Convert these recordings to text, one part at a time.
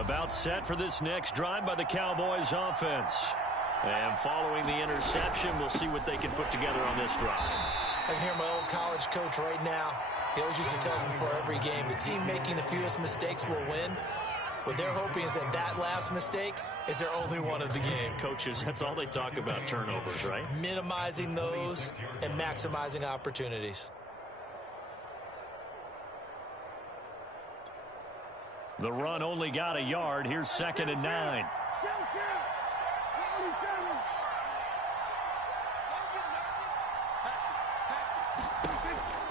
About set for this next drive by the Cowboys offense. And following the interception, we'll see what they can put together on this drive. I can hear my old college coach right now. He always used to tell us before every game, the team making the fewest mistakes will win. What they're hoping is that last mistake is their only one of the game. Coaches, that's all they talk about, turnovers, right? Minimizing those and maximizing opportunities. The run only got a yard. Here's 2nd and 9.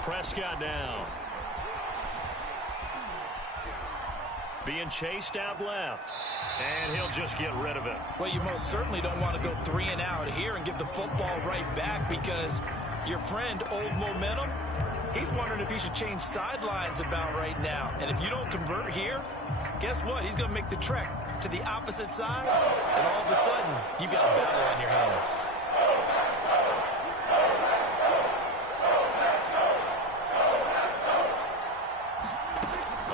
Prescott down. Being chased out left. And he'll just get rid of it. Well, you most certainly don't want to go 3 and out here and give the football right back, because your friend, Old Momentum, he's wondering if he should change sidelines about right now. And if you don't convert here, guess what? He's going to make the trek to the opposite side, and all of a sudden, you've got a battle on your hands.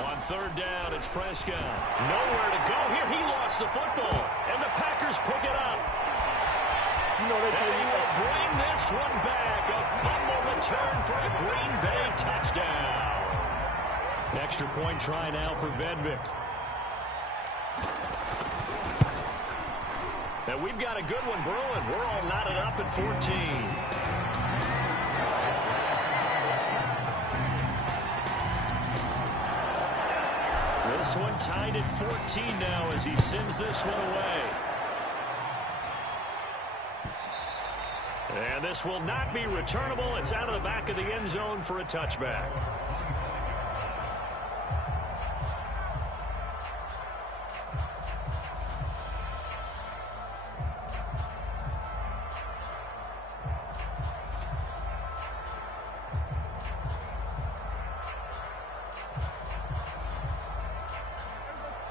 On 3rd down, it's Prescott. Nowhere to go here. He lost the football, and the Packers pick it up. And he will bring this one back. A fumble return for a Green Bay touchdown. Extra point try now for Vedvik. And we've got a good one brewing. We're all knotted up at 14. This one tied at 14 now as he sends this one away. And this will not be returnable. It's out of the back of the end zone for a touchback.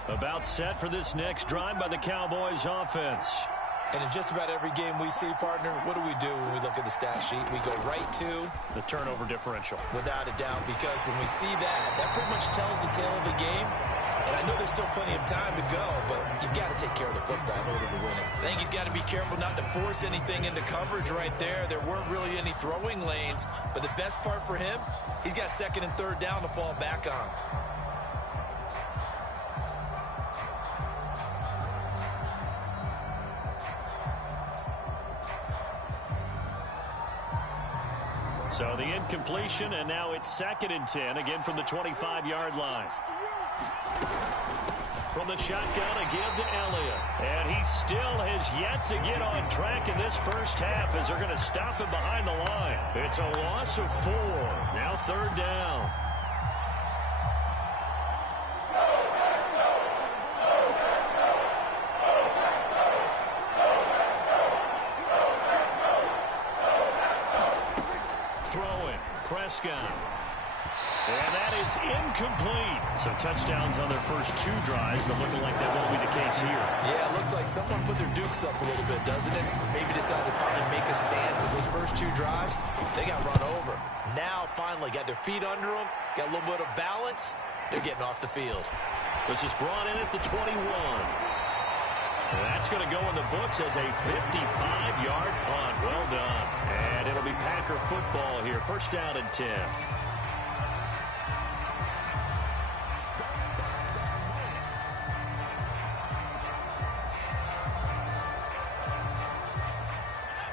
About set for this next drive by the Cowboys offense. And in just about every game we see, partner, what do when we look at the stat sheet? We go right to the turnover differential. Without a doubt, because when we see that pretty much tells the tale of the game. And I know there's still plenty of time to go, but you've got to take care of the football in order to win it. I think he's got to be careful not to force anything into coverage right there. There weren't really any throwing lanes, but the best part for him, he's got 2nd and 3rd down to fall back on. So the incompletion, and now it's 2nd and 10, again from the 25-yard line. From the shotgun, a give to Elliott. And he still has yet to get on track in this first half as they're going to stop him behind the line. It's a loss of 4. Now 3rd down. Prescott. And that is incomplete. So touchdowns on their first 2 drives, but looking like that won't be the case here. Yeah, it looks like someone put their dukes up a little bit, doesn't it? Maybe decided to finally make a stand, because those first 2 drives, they got run over. Now, finally, got their feet under them, got a little bit of balance. They're getting off the field. This is brought in at the 21. That's going to go in the books as a 55-yard punt. Well done. And it'll be Packer football here. 1st down and 10.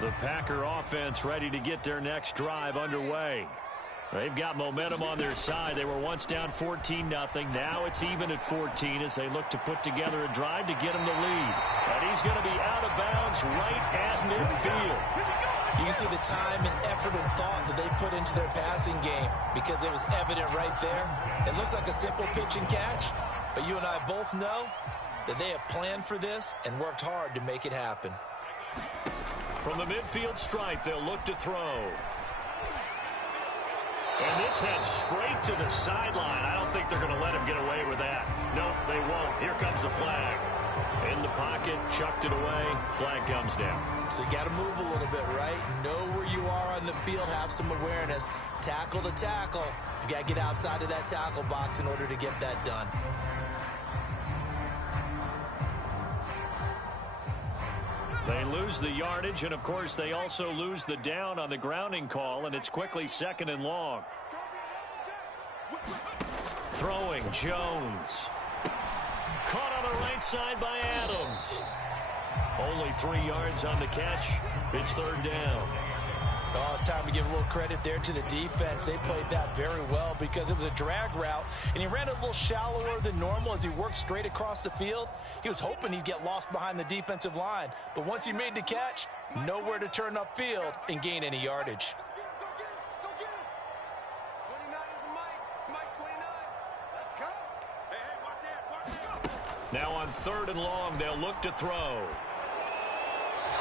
The Packer offense ready to get their next drive underway. They've got momentum on their side. They were once down 14-0. Now it's even at 14 as they look to put together a drive to get them the lead. And he's going to be out of bounds right at midfield. You can see the time and effort and thought that they put into their passing game, because it was evident right there. It looks like a simple pitch and catch, but you and I both know that they have planned for this and worked hard to make it happen. From the midfield stripe, they'll look to throw. And this heads straight to the sideline. I don't think they're going to let him get away with that. No, they won't. Here comes the flag. In the pocket, chucked it away. Flag comes down. So you got to move a little bit, right? Know where you are on the field. Have some awareness. Tackle to tackle. You got to get outside of that tackle box in order to get that done. They lose the yardage, and, of course, they also lose the down on the grounding call, and it's quickly 2nd and long. Throwing, Jones. Caught on the right side by Adams. Only 3 yards on the catch. It's 3rd down. Oh, it's time to give a little credit there to the defense. They played that very well because it was a drag route, and he ran a little shallower than normal as he worked straight across the field. He was hoping he'd get lost behind the defensive line, but once he made the catch, nowhere to turn upfield and gain any yardage. Now on 3rd and long, they'll look to throw.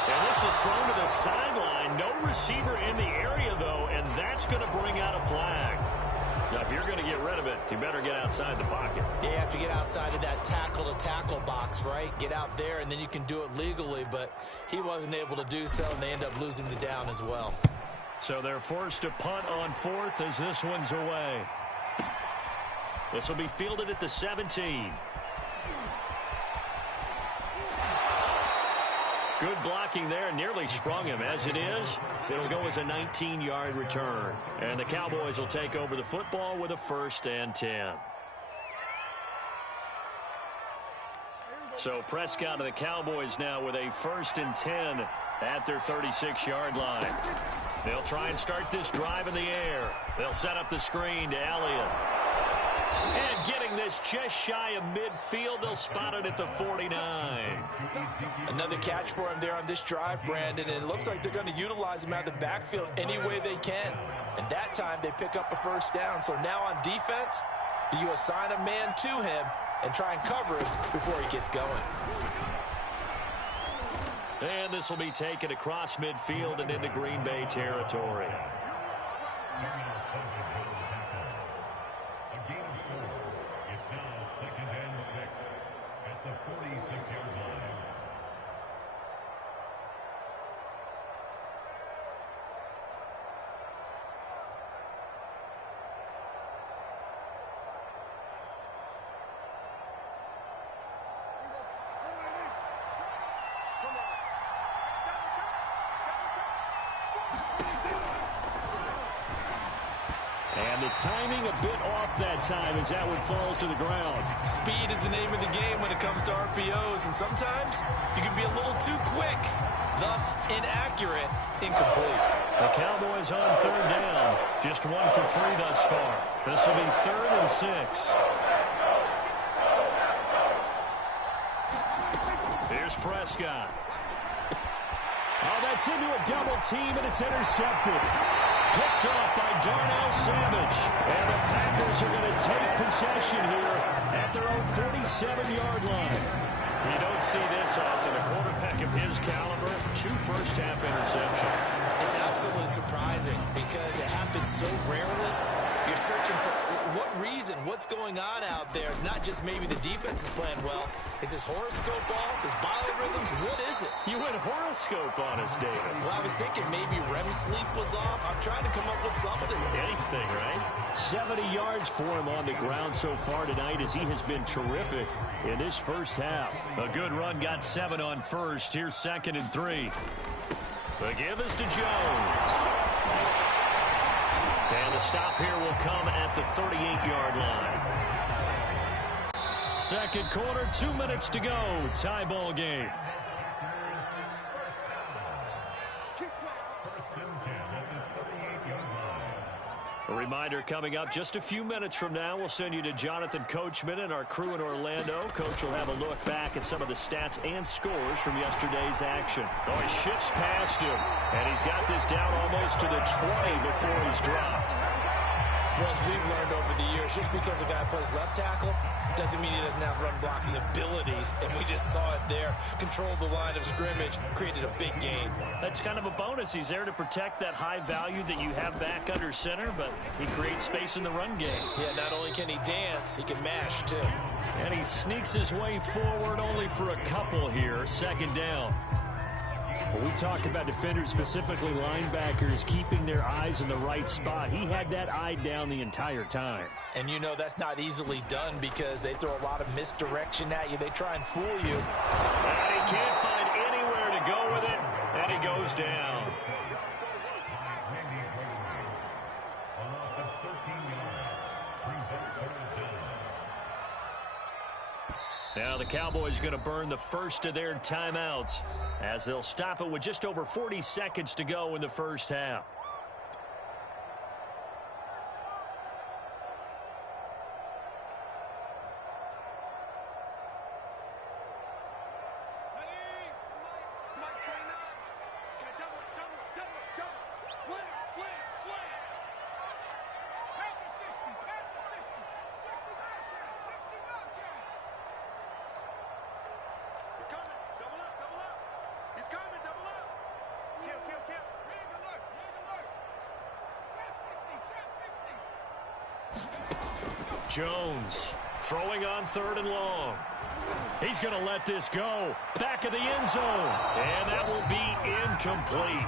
And this is thrown to the sideline. No receiver in the area, though, and that's going to bring out a flag. Now, if you're going to get rid of it, you better get outside the pocket. Yeah, you have to get outside of that tackle-to-tackle box, right? Get out there, and then you can do it legally, but he wasn't able to do so, and they end up losing the down as well. So they're forced to punt on 4th as this one's away. This will be fielded at the 17. Good blocking there, nearly sprung him. As it is, it'll go as a 19-yard return. And the Cowboys will take over the football with a 1st and 10. So Prescott and the Cowboys now with a 1st and 10 at their 36-yard line. They'll try and start this drive in the air. They'll set up the screen to Elliott. And getting this just shy of midfield, they'll spot it at the 49. Another catch for him there on this drive, Brandon, and it looks like they're going to utilize him out of the backfield any way they can. And that time they pick up a 1st down. So now on defense, do you assign a man to him and try and cover him before he gets going? And this will be taken across midfield and into Green Bay territory. And the timing a bit off that time as that one falls to the ground. Speed is the name of the game when it comes to RPOs, and sometimes you can be a little too quick, thus inaccurate, incomplete. The Cowboys on 3rd down, just 1 for 3 thus far. This will be 3rd and 6. Here's Prescott. Oh, that's into a double team, and it's intercepted. Picked off by Darnell Savage. And the Packers are going to take possession here at their own 47-yard line. You don't see this often. A quarterback of his caliber, 2 first-half interceptions. It's absolutely surprising because it happens so rarely. You're searching for what reason, what's going on out there. It's not just maybe the defense is playing well. Is his horoscope off? His biorhythms? What is it? You went horoscope on us, David. Well, I was thinking maybe REM sleep was off. I'm trying to come up with something. Anything, right? 70 yards for him on the ground so far tonight as he has been terrific in this first half. A good run, got 7 on 1st. Here's 2nd and 3. The give is to Jones. And the stop here will come at the 38-yard line. Second quarter, 2 minutes to go. Tie ball game. A reminder coming up just a few minutes from now, we'll send you to Jonathan Coachman and our crew in Orlando. Coach will have a look back at some of the stats and scores from yesterday's action. Oh, he shifts past him, and he's got this down almost to the 20 before he's dropped. Well, as we've learned over the years, just because a guy plays left tackle doesn't mean he doesn't have run-blocking abilities, and we just saw it there. Controlled the line of scrimmage, created a big gain. That's kind of a bonus. He's there to protect that high value that you have back under center, but he creates space in the run game. Yeah, not only can he dance, he can mash, too. And he sneaks his way forward only for a couple here. 2nd down. When we talk about defenders, specifically linebackers, keeping their eyes in the right spot, he had that eye down the entire time. And you know that's not easily done because they throw a lot of misdirection at you. They try and fool you. And he can't find anywhere to to go with it, and he goes down. Now the Cowboys going to burn the first of their timeouts as they'll stop it with just over 40 seconds to go in the first half. Jones throwing on 3rd and long. He's going to let this go. Back of the end zone. And that will be incomplete.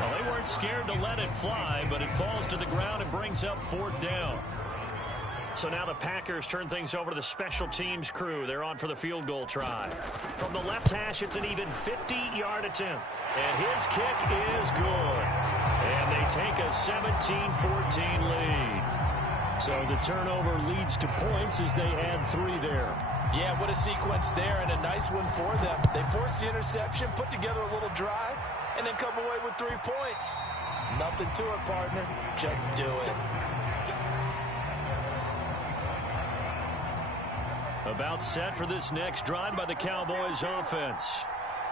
Well, they weren't scared to let it fly, but it falls to the ground and brings up 4th down. So now the Packers turn things over to the special teams crew. They're on for the field goal try. From the left hash, it's an even 50-yard attempt. And his kick is good. And they take a 17-14 lead. So the turnover leads to points as they add 3 there. Yeah, what a sequence there, and a nice one for them. They forced the interception, put together a little drive, and then come away with 3 points. Nothing to it, partner. Just do it. About set for this next drive by the Cowboys offense.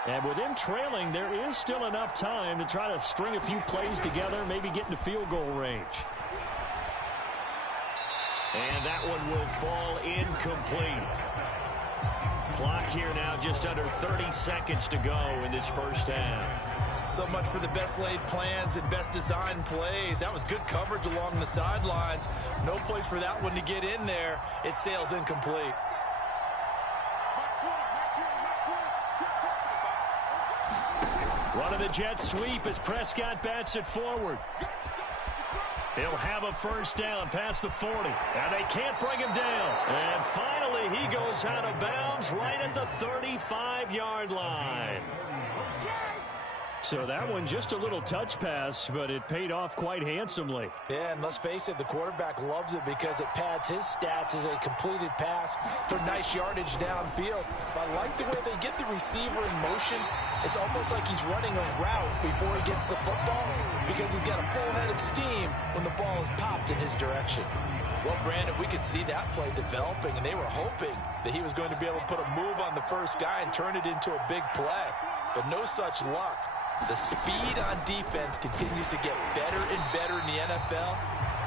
And with them trailing, there is still enough time to try to string a few plays together, maybe get into field goal range. And that one will fall incomplete. Clock here now just under 30 seconds to go in this first half. So much for the best laid plans and best designed plays. That was good coverage along the sidelines. No place for that one to get in there. It sails incomplete. Running the jet sweep as Prescott bats it forward. He'll have a first down past the 40. And they can't bring him down. And finally, he goes out of bounds right at the 35-yard line. So that one just a little touch pass, but it paid off quite handsomely. Yeah, and let's face it, the quarterback loves it because it pads his stats as a completed pass for nice yardage downfield. I like the way they get the receiver in motion. It's almost like he's running a route before he gets the football because he's got a full head of steam when the ball is popped in his direction. Well, Brandon, we could see that play developing, and they were hoping that he was going to be able to put a move on the first guy and turn it into a big play. But no such luck. The speed on defense continues to get better and better in the NFL.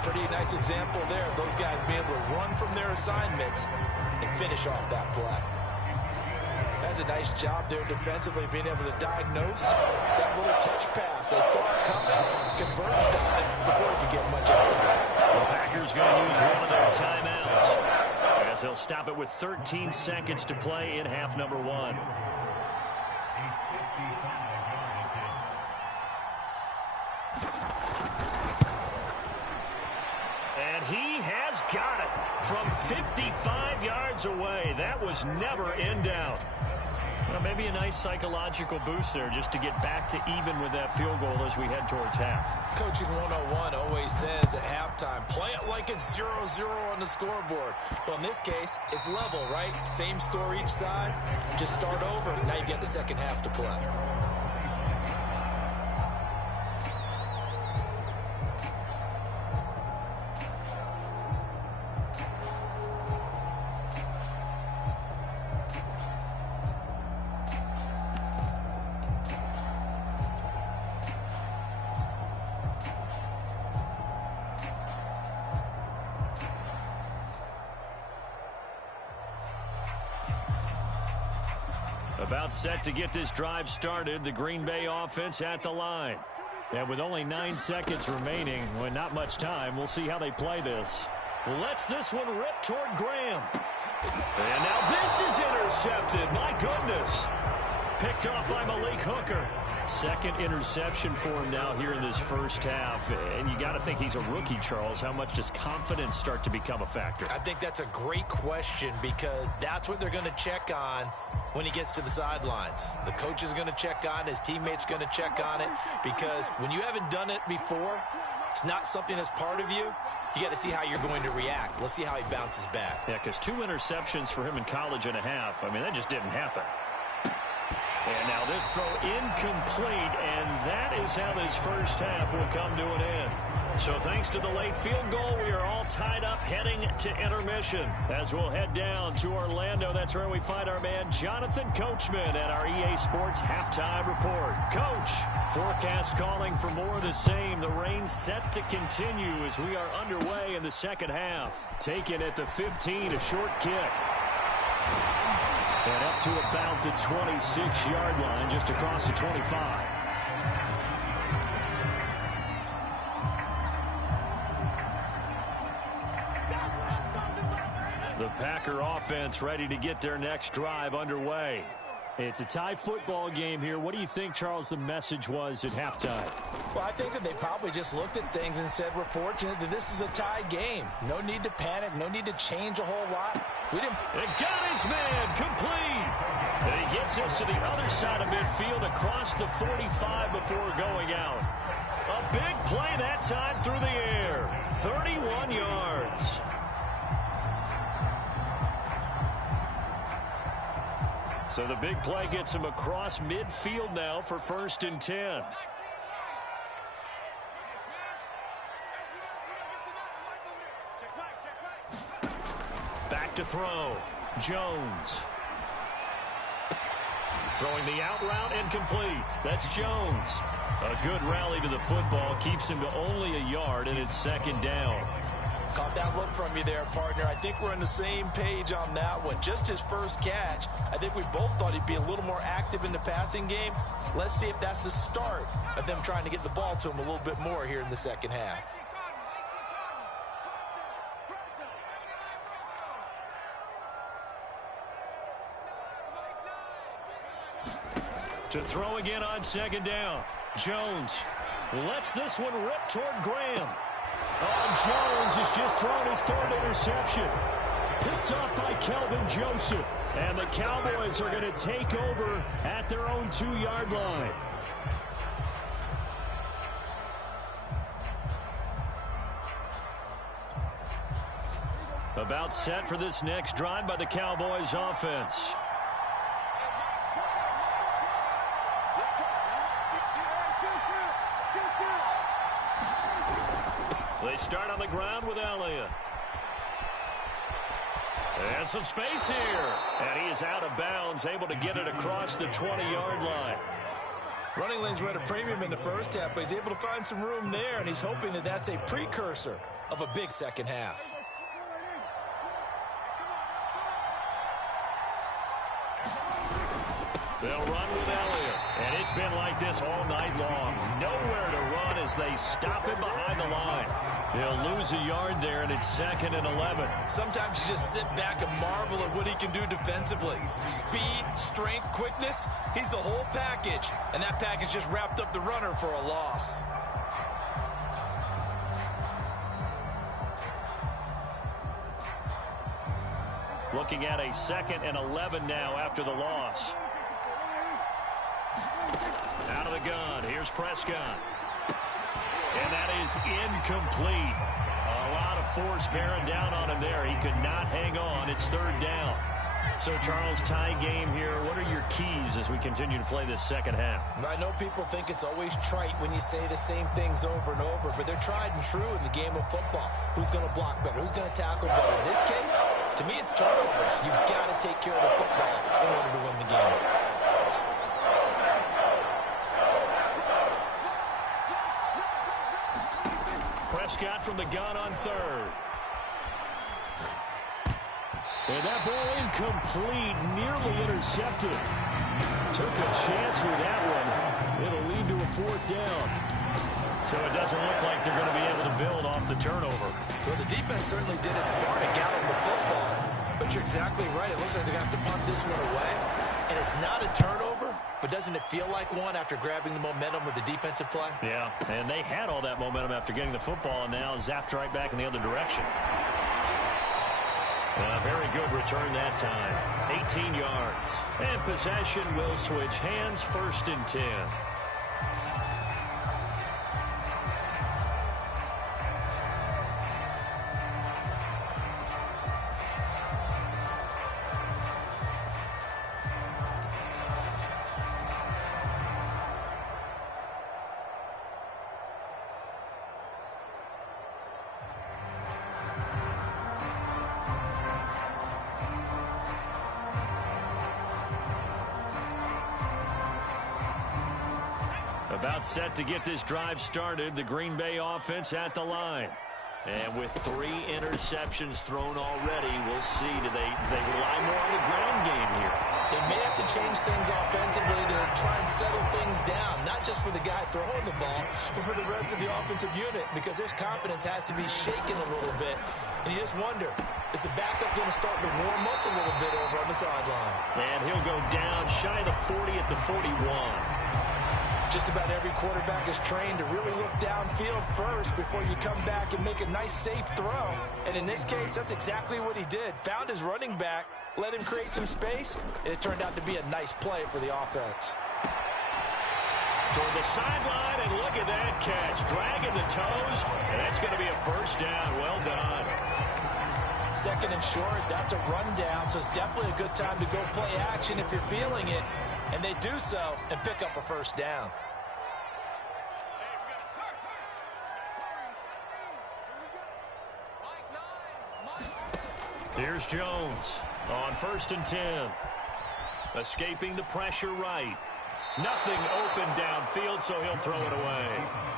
Pretty nice example there of those guys being able to run from their assignments and finish off that play. That's a nice job there defensively, being able to diagnose that little touch pass. They saw it coming, converged on it before he could get much out of it. The Packers going to use one of their timeouts as they'll stop it with 13 seconds to play in half number 1. And he has got it from 55 yards away. That was never in doubt. Well, maybe a nice psychological boost there just to get back to even with that field goal as we head towards half. Coaching 101 always says at halftime, play it like it's 0-0 on the scoreboard. Well, in this case, it's level, right? Same score each side. Just start over. Now you get the second half to play. About set to get this drive started, the Green Bay offense at the line. And with only 9 seconds remaining, well, not much time, we'll see how they play this. Lets this one rip toward Graham. And now this is intercepted. My goodness. Picked off by Malik Hooker. Second interception for him now here in this first half. And you got to think he's a rookie, Charles. How much does confidence start to become a factor? I think that's a great question because that's what they're going to check on when he gets to the sidelines. The coach is going to check on it. His teammates are going to check on it because when you haven't done it before, it's not something that's part of you. You got to see how you're going to react. Let's see how he bounces back. Yeah, because 2 interceptions for him in college and a half. I mean, that just didn't happen. And now this throw incomplete, and that is how this first half will come to an end. So thanks to the late field goal, we are all tied up heading to intermission. As we'll head down to Orlando, that's where we find our man Jonathan Coachman at our EA Sports Halftime Report. Coach, forecast calling for more of the same. The rain set to continue as we are underway in the second half. Taken at the 15, a short kick. And up to about the 26-yard line, just across the 25. The Packer offense ready to get their next drive underway. It's a tie football game here. What do you think, Charles, the message was at halftime? Well, I think that they probably just looked at things and said, we're fortunate that this is a tie game. No need to panic. No need to change a whole lot. It got his man complete. And he gets us to the other side of midfield across the 45 before going out. A big play that time through the air. 31 yards. So the big play gets him across midfield now for 1st and 10. Back to throw. Jones. Throwing the out route incomplete. That's Jones. A good rally to the football. Keeps him to only a yard, and it's 2nd down. Caught that look from you there, partner. I think we're on the same page on that one. Just his first catch. I think we both thought he'd be a little more active in the passing game. Let's see if that's the start of them trying to get the ball to him a little bit more here in the second half. To throw again on 2nd down. Jones lets this one rip toward Graham. Oh, Jones has just thrown his 3rd interception. Picked up by Kelvin Joseph. And the Cowboys are going to take over at their own 2-yard line. About set for this next drive by the Cowboys offense. They start on the ground with Elliott. And some space here. And he is out of bounds, able to get it across the 20-yard line. Running lanes were at a premium in the first half, but he's able to find some room there, and he's hoping that that's a precursor of a big second half. They'll run with Elliott. And it's been like this all night long. Nowhere to run as they stop him behind the line. They'll lose a yard there, and it's 2nd and 11. Sometimes you just sit back and marvel at what he can do defensively. Speed, strength, quickness, he's the whole package. And that package just wrapped up the runner for a loss. Looking at a 2nd and 11 now after the loss. Out of the gun, here's Prescott. And that is incomplete. A lot of force bearing down on him there. He could not hang on. It's 3rd down. So, Charles, tie game here. What are your keys as we continue to play this second half? I know people think it's always trite when you say the same things over and over, but they're tried and true in the game of football. Who's going to block better? Who's going to tackle better? In this case, to me, it's turnovers. You've got to take care of the football in order to win the game. Prescott from the gun on 3rd. And that ball incomplete, nearly intercepted. Took a chance with that one. It'll lead to a 4th down. So it doesn't look like they're going to be able to build off the turnover. Well, the defense certainly did its part to get him the football. But you're exactly right. It looks like they're going to have to punt this one away. And it's not a turnover. but doesn't it feel like one after grabbing the momentum with the defensive play? Yeah, and they had all that momentum after getting the football, and now zapped right back in the other direction. Very good return that time. 18 yards. And possession will switch hands, 1st and 10. About set to get this drive started. The Green Bay offense at the line. And with 3 interceptions thrown already, we'll see. Do they rely more on the ground game here? They may have to change things offensively to try and settle things down, not just for the guy throwing the ball, but for the rest of the offensive unit, because their confidence has to be shaken a little bit. And you just wonder, is the backup going to start to warm up a little bit over on the sideline? And he'll go down shy of the 40 at the 41. Just about every quarterback is trained to really look downfield first before you come back and make a nice, safe throw. And in this case, that's exactly what he did. Found his running back, let him create some space, and it turned out to be a nice play for the offense. Toward the sideline, and look at that catch. Dragging the toes, and that's going to be a 1st down. Well done. 2nd and short, that's a rundown, so it's definitely a good time to go play action if you're feeling it. And they do so and pick up a 1st down. Here's Jones on 1st and 10. Escaping the pressure right. Nothing open downfield, so he'll throw it away.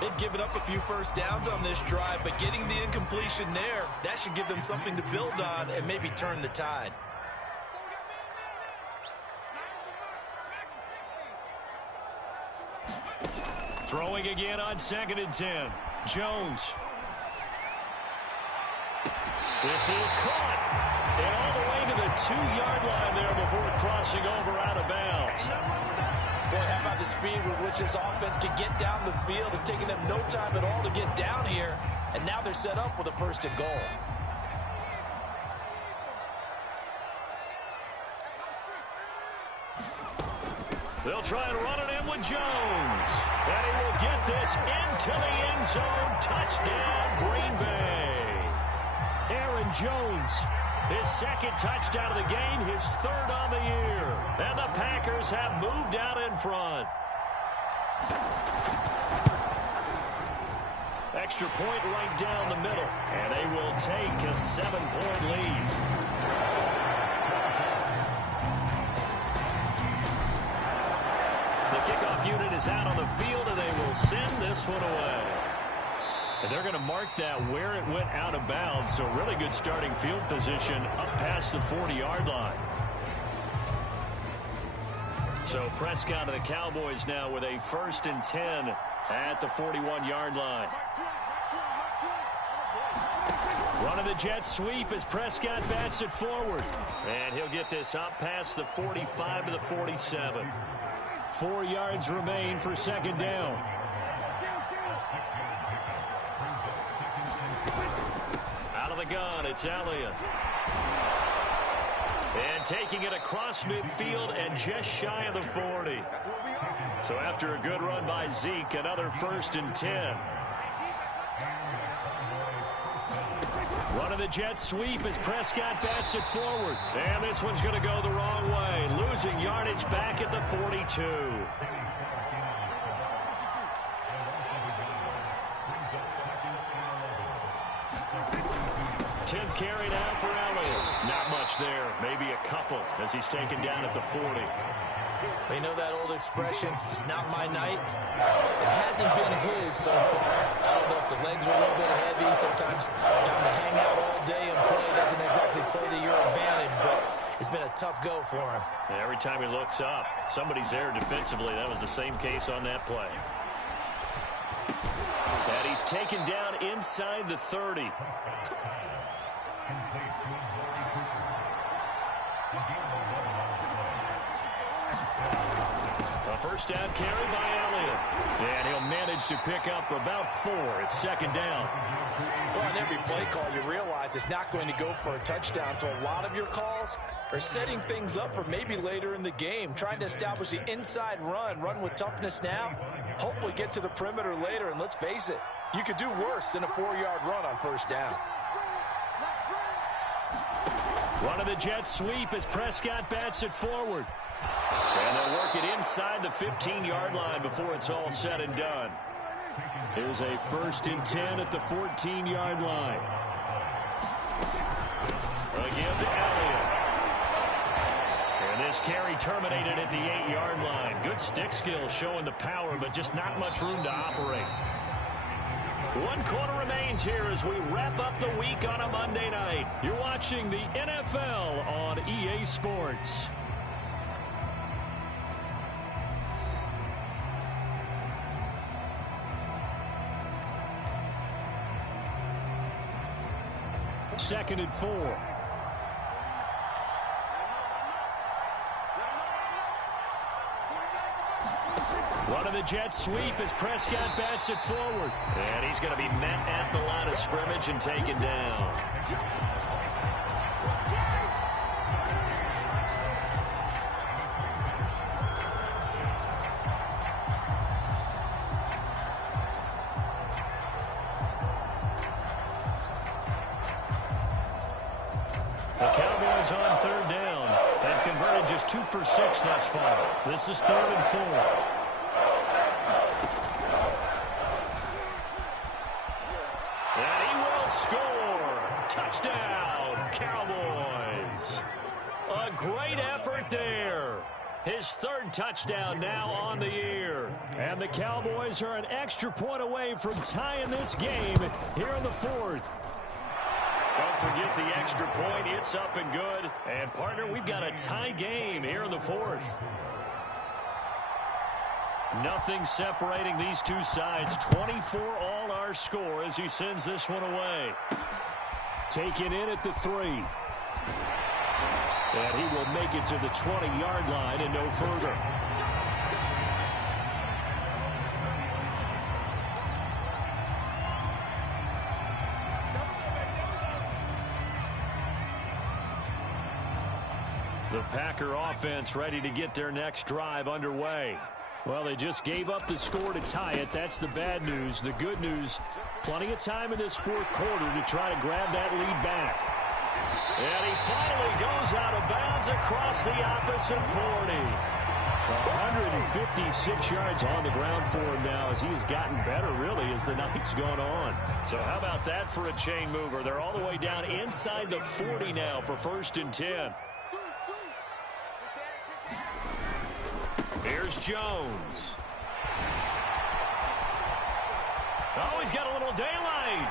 They've given up a few 1st downs on this drive, but getting the incompletion there, that should give them something to build on and maybe turn the tide. Throwing again on 2nd and 10. Jones. This is caught. And all the way to the 2-yard line there before crossing over out of bounds. Boy, how about the speed with which this offense can get down the field? It's taken them no time at all to get down here. And now they're set up with a 1st and goal. They'll try and run it in with Jones. And he will get this into the end zone. Touchdown, Green Bay. Aaron Jones, his 2nd touchdown of the game, his 3rd on the year. And the Packers have moved out in front. Extra point right down the middle. And they will take a 7-point lead. The kickoff unit is out on the field, and they will send this one away. And they're going to mark that where it went out of bounds, so really good starting field position up past the 40-yard line. So Prescott and the Cowboys now with a 1st and 10 at the 41-yard line. Running the jet sweep as Prescott bats it forward. And he'll get this up past the 45 to the 47. 4 yards remain for 2nd down. Out of the gun, it's Elliott. And taking it across midfield and just shy of the 40. So after a good run by Zeke, another 1st and 10. Running the jet sweep as Prescott bats it forward. And this one's going to go the wrong way. Losing yardage back at the 42. 10th carry now for Elliott. Not much there. Maybe a couple as he's taken down at the 40. You know that old expression, it's not my night? It hasn't been his so far. I don't know if the legs are a little bit heavy. Sometimes having to hang out all day and play doesn't exactly play to your advantage, but it's been a tough go for him. And every time he looks up, somebody's there defensively. That was the same case on that play. And he's taken down inside the 30. A first down carry by Elliott. And he'll manage to pick up about 4. It's second down. Well, on every play call, you realize it's not going to go for a touchdown. So a lot of your calls are setting things up for maybe later in the game, trying to establish the inside run with toughness now, hopefully get to the perimeter later. And let's face it, you could do worse than a 4-yard run on first down. One of the Jets sweep as Prescott bats it forward. And they'll work it inside the 15-yard line before it's all said and done. Here's a 1st and 10 at the 14-yard line. Again to Elliott. And this carry terminated at the 8-yard line. Good stick skill showing the power, but just not much room to operate. 1 quarter remains here as we wrap up the week on a Monday night. You're watching the NFL on EA Sports. Second and 4. One of the Jets sweep as Prescott bats it forward. And he's going to be met at the line of scrimmage and taken down. The Cowboys on 3rd down. They've converted just 2 for 6 thus far. This is 3rd and 4. And he will score. Touchdown, Cowboys. A great effort there. His 3rd touchdown now on the year. And the Cowboys are an extra point away from tying this game here in the 4th. Don't forget the extra point. It's up and good. And, partner, we've got a tie game here in the 4th. Nothing separating these two sides. 24 all our score as he sends this one away. Taken in at the 3. And he will make it to the 20-yard line and no further. The Packer offense ready to get their next drive underway. Well, they just gave up the score to tie it. That's the bad news. The good news, plenty of time in this 4th quarter to try to grab that lead back. And he finally goes out of bounds across the opposite 40. 156 yards on the ground for him now as he has gotten better, really, as the night's gone on. So how about that for a chain mover? They're all the way down inside the 40 now for 1st and 10. Here's Jones. Oh, he's got a little daylight.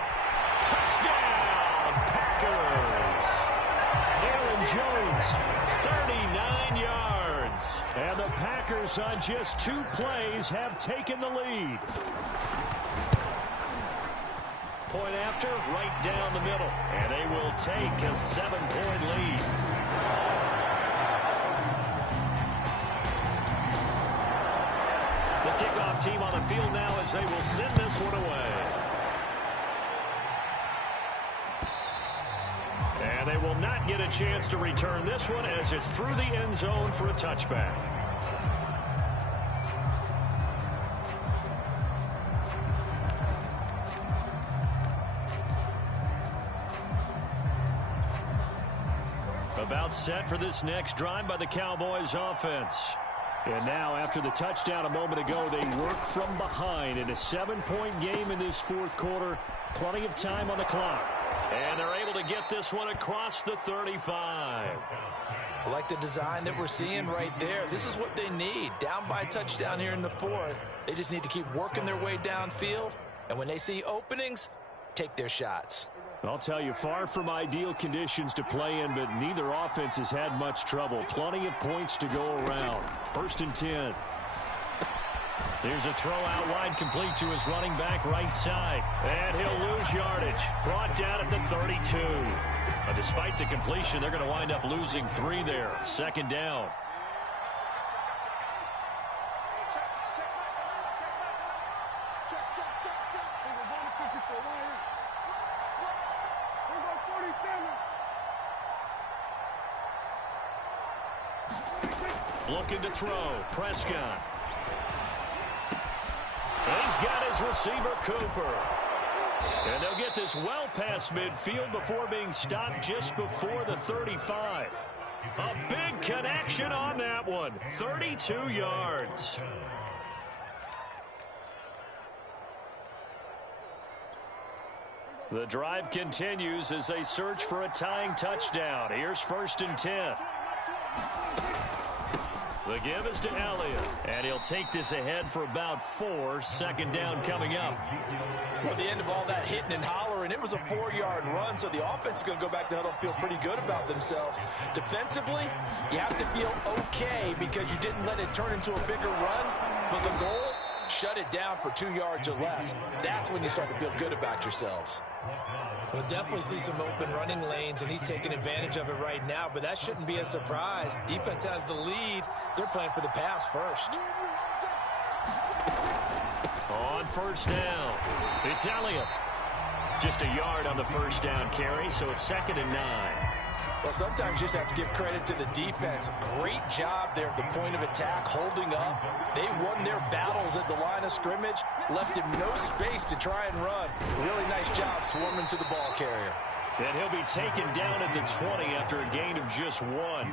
Touchdown, Packers. Aaron Jones, 39 yards. And the Packers on just 2 plays have taken the lead. Point after, right down the middle. And they will take a 7-point lead. Kickoff team on the field now as they will send this one away. And they will not get a chance to return this one as it's through the end zone for a touchback. About set for this next drive by the Cowboys offense. And now, after the touchdown a moment ago, they work from behind in a 7-point game in this 4th quarter. Plenty of time on the clock. And they're able to get this one across the 35. I like the design that we're seeing right there. This is what they need. Down by a touchdown here in the 4th. They just need to keep working their way downfield. And when they see openings, take their shots. I'll tell you, far from ideal conditions to play in, but neither offense has had much trouble. Plenty of points to go around. 1st and 10. Here's a throw out wide, complete to his running back right side. And he'll lose yardage. Brought down at the 32. But despite the completion, they're going to wind up losing 3 there. 2nd down. looking to throw. Prescott. He's got his receiver, Cooper. And they'll get this well past midfield before being stopped just before the 35. A big connection on that one. 32 yards. The drive continues as they search for a tying touchdown. Here's 1st and 10. The give is to Elliott, and he'll take this ahead for about 4. 2nd down coming up. Well, the end of all that hitting and hollering, it was a 4-yard run, so the offense is going to go back to huddle and feel pretty good about themselves. Defensively, you have to feel okay because you didn't let it turn into a bigger run, but the goal, shut it down for 2 yards or less. That's when you start to feel good about yourselves. We'll definitely see some open running lanes, and he's taking advantage of it right now, but that shouldn't be a surprise. Defense has the lead. They're playing for the pass first. On 1st down, it's Elliott. Just a yard on the 1st down carry, so it's 2nd and 9. Well, sometimes you just have to give credit to the defense. Great job there at the point of attack, holding up. They won their battles at the line of scrimmage, left him no space to try and run. Really nice job swarming to the ball carrier. And he'll be taken down at the 20 after a gain of just 1.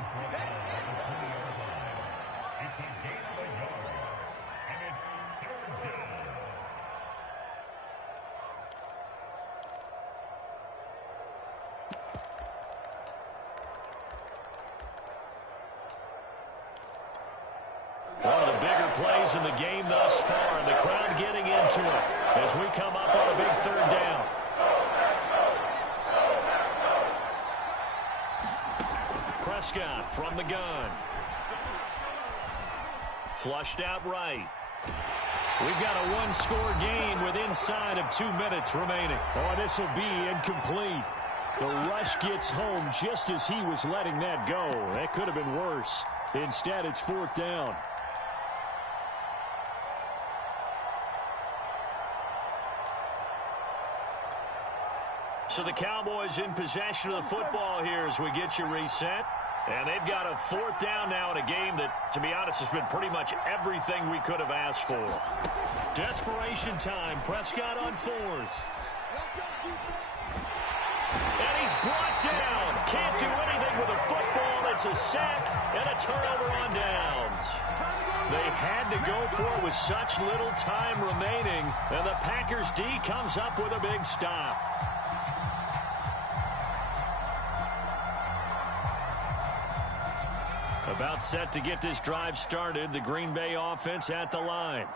One of the bigger plays in the game thus far, and the crowd getting into it as we come up on a big 3rd down. Prescott from the gun. Flushed out right. We've got a 1-score game with inside of 2 minutes remaining. Oh, this will be incomplete. The rush gets home just as he was letting that go. That could have been worse. Instead, it's 4th down. So the Cowboys in possession of the football here as we get you reset. And they've got a 4th down now in a game that, to be honest, has been pretty much everything we could have asked for. Desperation time. Prescott on 4th. And he's brought down. Can't do anything with a football. It's a sack and a turnover on downs. They had to go for it with such little time remaining. And the Packers D comes up with a big stop. About set to get this drive started. The Green Bay offense at the line.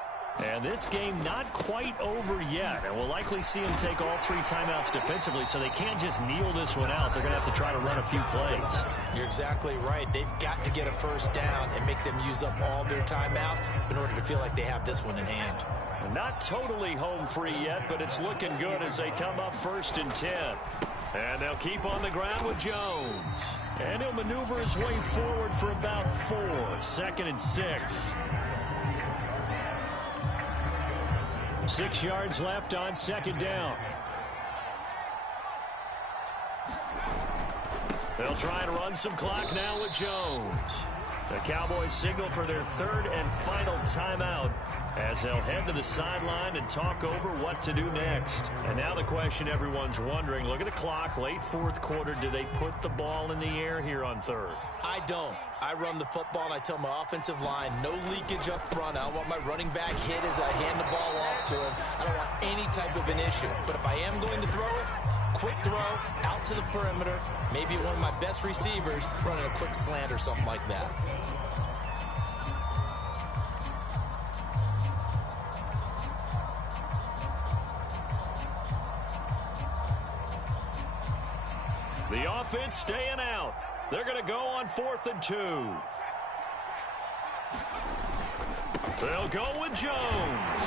And this game not quite over yet. And we'll likely see them take all 3 timeouts defensively, so they can't just kneel this one out. They're going to have to try to run a few plays. You're exactly right. They've got to get a 1st down and make them use up all their timeouts in order to feel like they have this one in hand. Not totally home free yet, but it's looking good as they come up 1st and 10. And they'll keep on the ground with Jones. And he'll maneuver his way forward for about 4. 2nd and 6. 6 yards left on 2nd down. They'll try and run some clock now with Jones. The Cowboys signal for their 3rd and final timeout as they'll head to the sideline and talk over what to do next. And now the question everyone's wondering, look at the clock, late 4th quarter, do they put the ball in the air here on 3rd? I don't. I run the football, and I tell my offensive line, no leakage up front. I don't want my running back hit as I hand the ball off to him. I don't want any type of an issue. But if I am going to throw it, quick throw, out to the perimeter, maybe one of my best receivers running a quick slant or something like that. The offense staying out. They're going to go on 4th and 2. They'll go with Jones.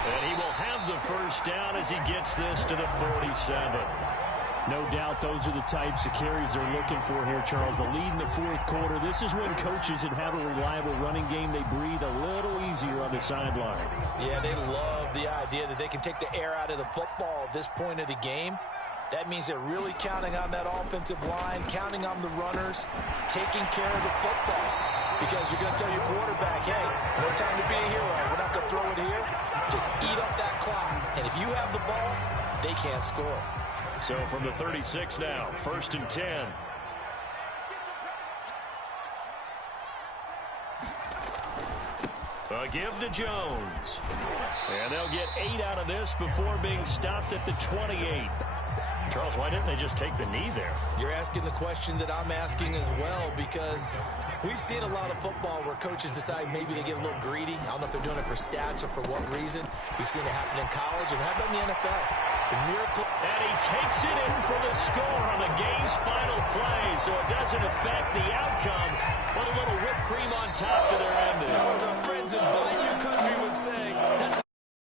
And he will have the 1st down as he gets this to the 47. No doubt those are the types of carries they're looking for here, Charles. The lead in the 4th quarter. This is when coaches that have a reliable running game, they breathe a little easier on the sideline. Yeah, they love the idea that they can take the air out of the football at this point of the game. That means they're really counting on that offensive line, counting on the runners, taking care of the football. because you're going to tell your quarterback, hey, no time to be a hero. We're not going to throw it here. Just eat up that clock. And if you have the ball, they can't score. So from the 36 now, 1st and 10. A give to Jones. And they'll get 8 out of this before being stopped at the 28. Charles, why didn't they just take the knee there? You're asking the question that I'm asking as well, because we've seen a lot of football where coaches decide maybe they get a little greedy. I don't know if they're doing it for stats or for what reason. We've seen it happen in college, and how about in the NFL? The miracle. And he takes it in for the score on the game's final play, so it doesn't affect the outcome, but a little whipped cream on top to their ending. As our friends in Bayou Country would say, that's